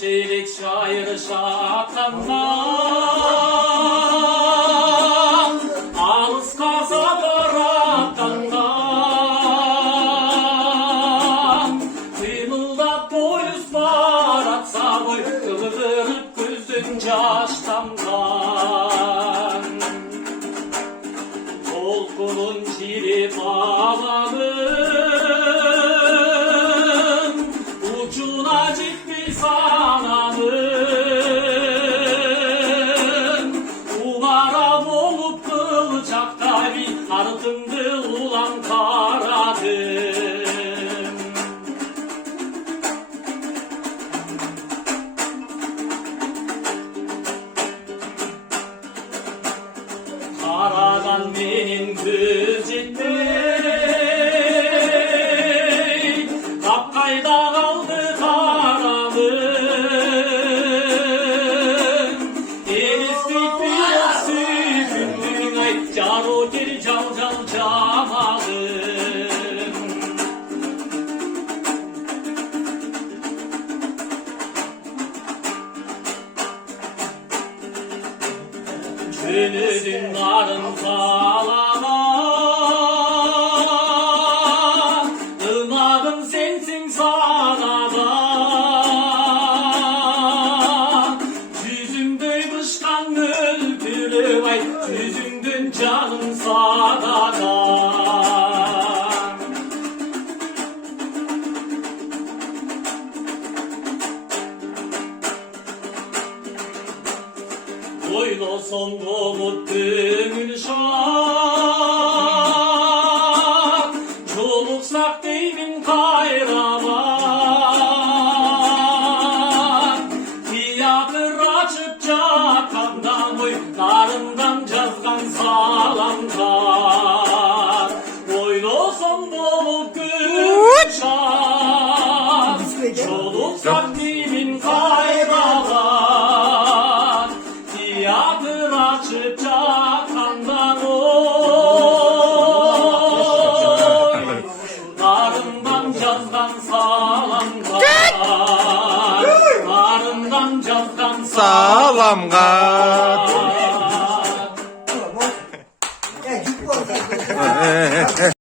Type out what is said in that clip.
şehirlik şair şatandan alız kaza baratandan kıymılda boyuz baratsa boy kıvırıp gözün yaştamdan Dolkunun çiri bağlanın ucuna ciddi sananın umaram olup kılacakta bir ardındı ulan karadım Karadan benim gözüktü Kapkayda kaldı karamın Enislik bir süpündün ay Caro geri cal cal camalım Gönlün narın sağlama Irmağın sensin sağlama Yüzümde kışkan mülkülü vay Yüzümdün canın sağlama Boylo son umut gönül şak Çoluksak deyimin kayraman Tiyatır açıp cakandan boy Karından cazgan sağlamdan Boylo son umut gönül şak Çoluksak deyimin kayraman Tiyatır açıp cakandan oy Karından cazdan sağlamdan Karından cazdan Sağlam